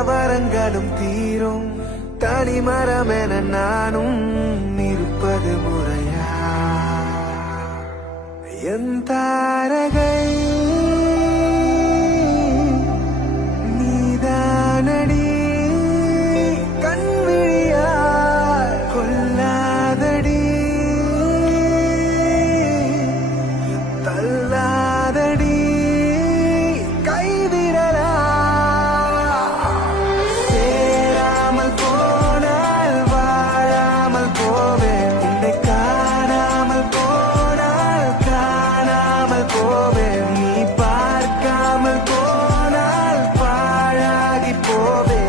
கலவரங்களும் தீரும். தனிமரம் என நானும் இருப்பது முறையா? என் தாரகை நீதானடி, கண்விழியால் கொல்லாதடி, தள்ளாதடி கைவிரலா. சேராமல் போனால் வாழாமல் போவேன், உன்னை காணாமல் போனால் காணாமல் போவேன், நீ பார்க்காமல் போனால் பாழாகி போவேன்.